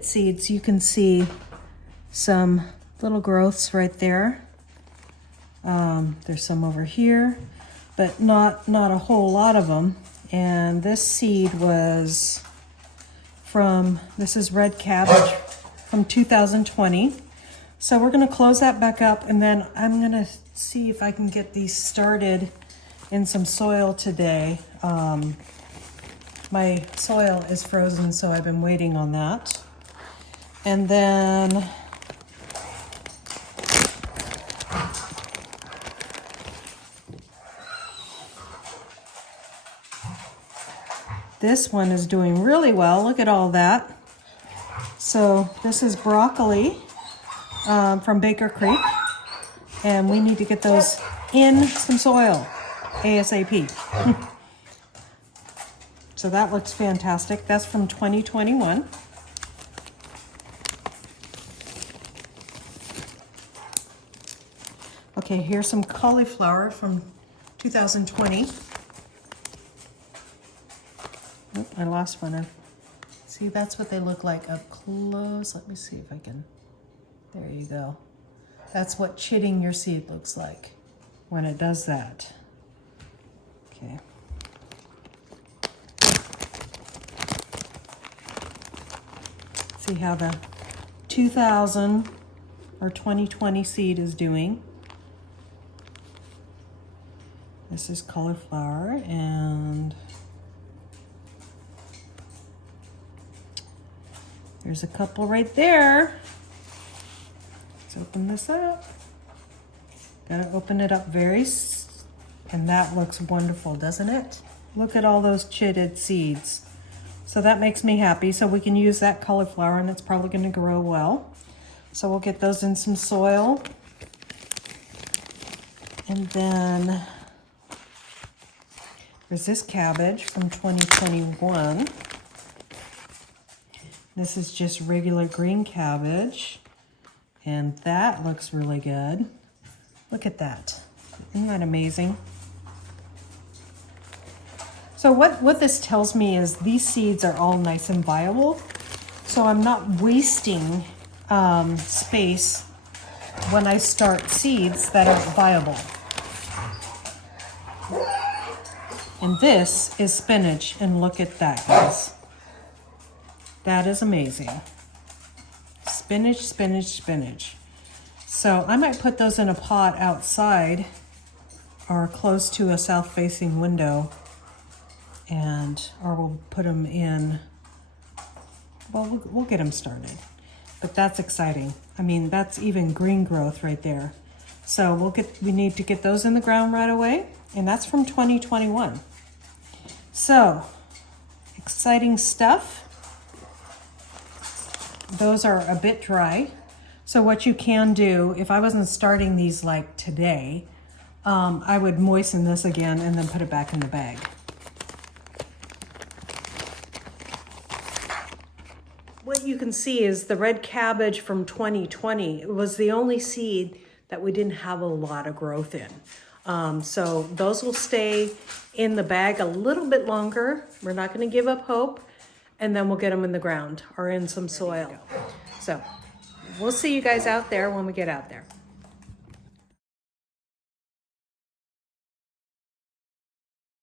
chitted seeds, you can see some little growths right there. There's some over here, but not a whole lot of them. And this seed was this is red cabbage from 2020. So we're gonna close that back up, and then I'm gonna see if I can get these started in some soil today. My soil is frozen, so I've been waiting on that. And then this one is doing really well. Look at all that. So this is broccoli from Baker Creek, and we need to get those in some soil ASAP. So that looks fantastic. That's from 2021. Okay, here's some cauliflower from 2020. Oh, I lost one. See, that's what they look like up close. Let me see if I can. There you go. That's what chitting your seed looks like when it does that. Okay. See how the 2000 or 2020 seed is doing. This is cauliflower, and there's a couple right there. Let's open this up. Gotta open it up and that looks wonderful, doesn't it? Look at all those chitted seeds. So that makes me happy. So we can use that cauliflower, and it's probably gonna grow well. So we'll get those in some soil. And then there's this cabbage from 2021. This is just regular green cabbage, and that looks really good. Look at that. Isn't that amazing? So what this tells me is these seeds are all nice and viable. So I'm not wasting space when I start seeds that aren't viable. And this is spinach, and look at that, guys. That is amazing. Spinach, spinach, spinach. So I might put those in a pot outside or close to a south-facing window, or we'll put them in, well, we'll get them started. But that's exciting. I mean, that's even green growth right there. So we need to get those in the ground right away, and that's from 2021. So, exciting stuff. Those are a bit dry. So what you can do, if I wasn't starting these like today, I would moisten this again and then put it back in the bag. What you can see is the red cabbage from 2020. It was the only seed that we didn't have a lot of growth in. So those will stay in the bag a little bit longer. We're not going to give up hope. And then we'll get them in the ground or in some soil. So we'll see you guys out there when we get out there.